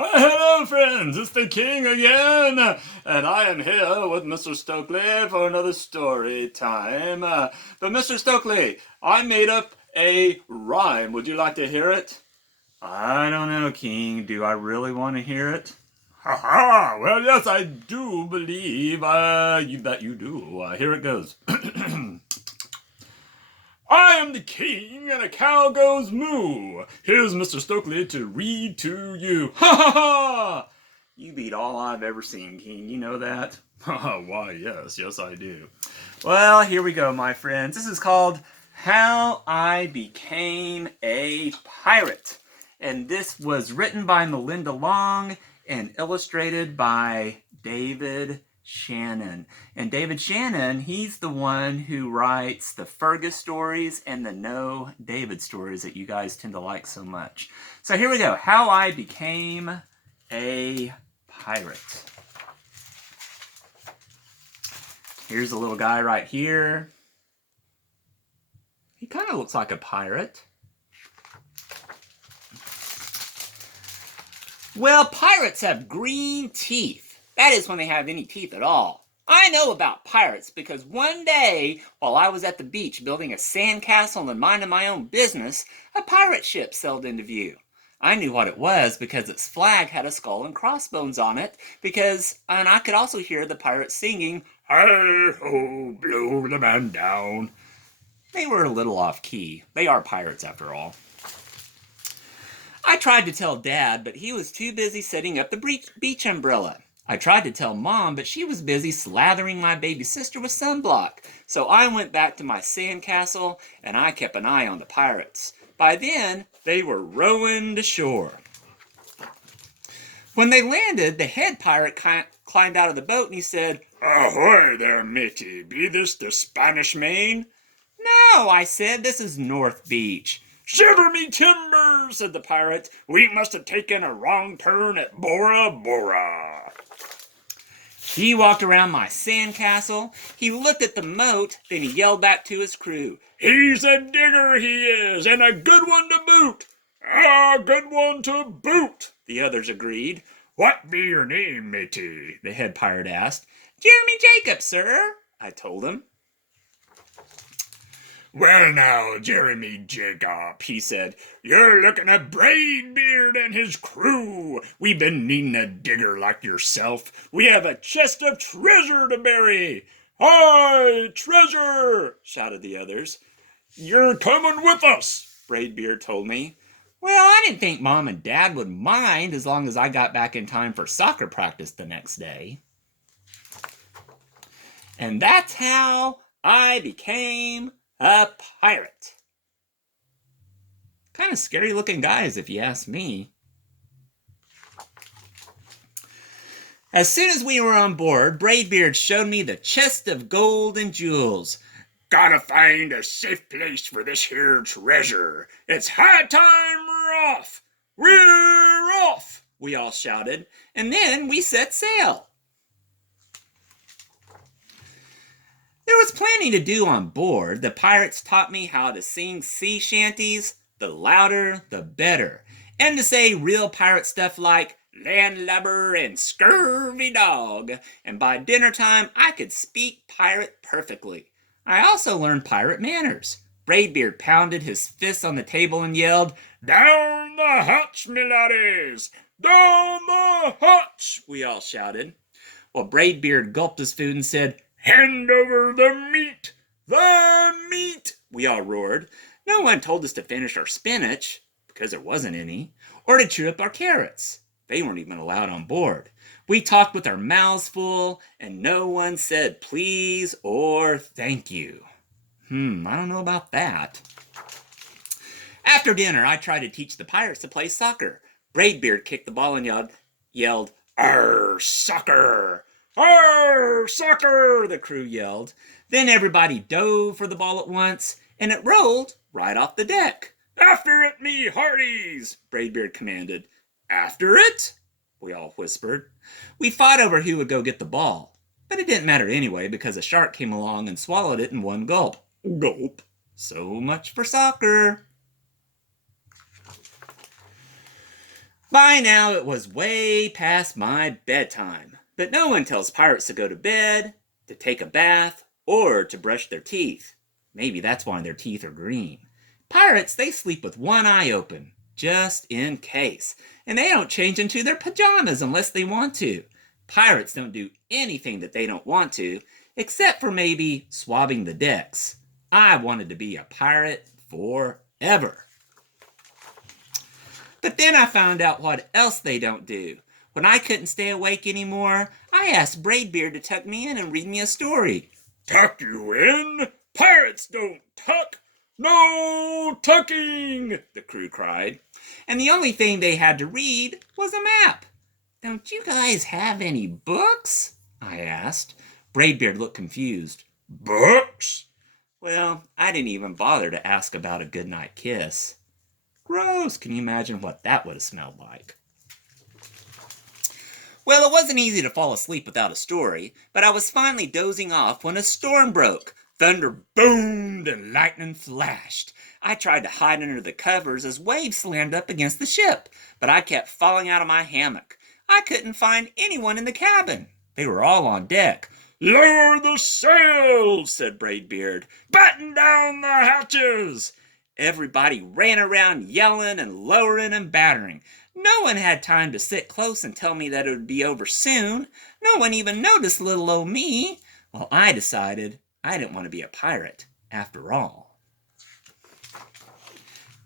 Hello, friends. It's the King again, and I am here with Mr. Stokely for another story time. But Mr. Stokely, I made up a rhyme. Would you like to hear it? I don't know, King. Do I really want to hear it? Ha ha! Well, yes, I do believe. You bet you do. Here it goes. I am the king, and a cow goes moo. Here's Mr. Stokely to read to you. Ha ha ha! You beat all I've ever seen, King. You know that? Why, yes, I do. Well, here we go, my friends. This is called How I Became a Pirate. And this was written by Melinda Long and illustrated by David Shannon. And David Shannon, he's the one who writes the Fergus stories and the No David stories that you guys tend to like so much. So here we go. How I Became a Pirate. Here's a little guy right here. He kind of looks like a pirate. Well, pirates have green teeth. That is when they have any teeth at all. I know about pirates because one day, while I was at the beach building a sandcastle and minding my own business, a pirate ship sailed into view. I knew what it was because its flag had a skull and crossbones on it, and I could also hear the pirates singing, "Hi-ho, blow the man down." They were a little off key. They are pirates after all. I tried to tell Dad, but he was too busy setting up the beach umbrella. I tried to tell Mom, but she was busy slathering my baby sister with sunblock. So I went back to my sandcastle, and I kept an eye on the pirates. By then, they were rowing to shore. When they landed, the head pirate climbed out of the boat and he said, "Ahoy there, matey. Be this the Spanish Main?" "No," I said, "this is North Beach." "Shiver me timbers," said the pirate. "We must have taken a wrong turn at Bora Bora." He walked around my sandcastle. He looked at the moat, then he yelled back to his crew, "He's a digger, he is, and a good one to boot." "A good one to boot," the others agreed. "What be your name, matey?" the head pirate asked. "Jeremy Jacob, sir," I told him. "Well now, Jeremy Jacob," he said, "you're looking at Braid Beard and his crew. We've been needing a digger like yourself. We have a chest of treasure to bury." "Aye, treasure!" shouted the others. "You're coming with us," Braid Beard told me. Well, I didn't think Mom and Dad would mind as long as I got back in time for soccer practice the next day. And that's how I became a pirate. Kind of scary looking guys, if you ask me. As soon as we were on board, Braid Beard showed me the chest of gold and jewels. "Gotta find a safe place for this here treasure. It's high time we're off. We're off," we all shouted, and then we set sail. There was plenty to do on board. The pirates taught me how to sing sea shanties, the louder the better, and to say real pirate stuff like landlubber and scurvy dog, and by dinner time I could speak pirate perfectly. I also learned pirate manners. Braid Beard pounded his fists on the table and yelled, "Down the hatch, me laddies! Down the hatch!" we all shouted. Well, Braid Beard gulped his food and said, "Hand over the meat! The meat!" we all roared. No one told us to finish our spinach, because there wasn't any, or to chew up our carrots. They weren't even allowed on board. We talked with our mouths full, and no one said please or thank you. I don't know about that. After dinner, I tried to teach the pirates to play soccer. Braid Beard kicked the ball and yelled, "Arr, soccer! Arr, soccer!" the crew yelled. Then everybody dove for the ball at once, and it rolled right off the deck. "After it, me hearties!" Braid Beard commanded. "After it?" we all whispered. We fought over who would go get the ball, but it didn't matter anyway because a shark came along and swallowed it in one gulp. Gulp. So much for soccer. By now it was way past my bedtime, but no one tells pirates to go to bed, to take a bath, or to brush their teeth. Maybe that's why their teeth are green. Pirates, they sleep with one eye open, just in case, and they don't change into their pajamas unless they want to. Pirates don't do anything that they don't want to, except for maybe swabbing the decks. I wanted to be a pirate forever. But then I found out what else they don't do. When I couldn't stay awake anymore, I asked Braid Beard to tuck me in and read me a story. Tuck you in? Pirates don't tuck! No tucking! The crew cried. And the only thing they had to read was a map. Don't you guys have any books? I asked. Braid Beard looked confused. Books? Well, I didn't even bother to ask about a goodnight kiss. Gross, can you imagine what that would have smelled like? Well, it wasn't easy to fall asleep without a story, but I was finally dozing off when a storm broke. Thunder boomed and lightning flashed. I tried to hide under the covers as waves slammed up against the ship, but I kept falling out of my hammock. I couldn't find anyone in the cabin. They were all on deck. Lower the sails, said Braid Beard. Batten down the hatches. Everybody ran around yelling and lowering and battering. No one had time to sit close and tell me that it would be over soon. No one even noticed little old me. Well, I decided I didn't want to be a pirate after all.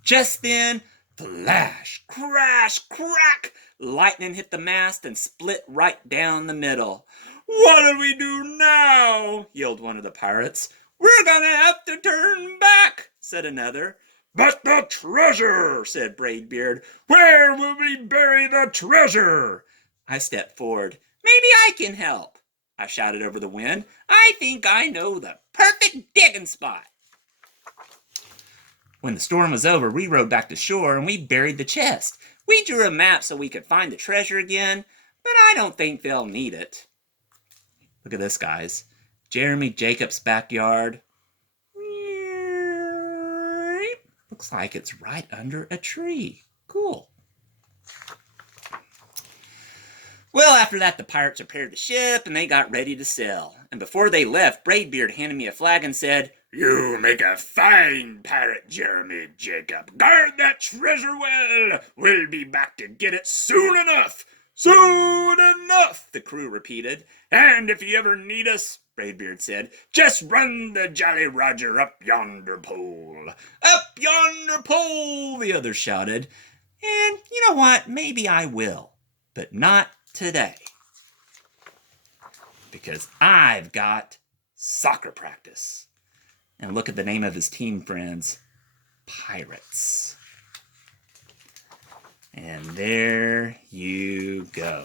Just then, flash, crash, crack! Lightning hit the mast and split right down the middle. What'll we do now? Yelled one of the pirates. We're gonna have to turn back, said another. But the treasure, said Braid Beard. Where will we bury the treasure? I stepped forward. Maybe I can help, I shouted over the wind. I think I know the perfect digging spot. When the storm was over, we rowed back to shore and we buried the chest. We drew a map so we could find the treasure again, but I don't think they'll need it. Look at this, guys. Jeremy Jacobs' backyard. Looks like it's right under a tree. Cool. Well, after that, the pirates repaired the ship and they got ready to sail. And before they left, Braid Beard handed me a flag and said, You make a fine pirate, Jeremy Jacob. Guard that treasure well. We'll be back to get it soon enough. Soon enough, the crew repeated. And if you ever need us, Braid Beard said, just run the Jolly Roger up yonder pole. Up yonder pole, the others shouted. And you know what? Maybe I will. But not today. Because I've got soccer practice. And look at the name of his team, friends. Pirates. And there you go.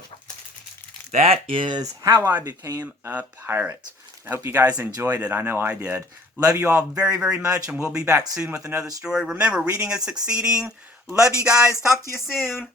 That is how I became a pirate. I hope you guys enjoyed it. I know I did. Love you all very, very much, and we'll be back soon with another story. Remember, reading is succeeding. Love you guys. Talk to you soon.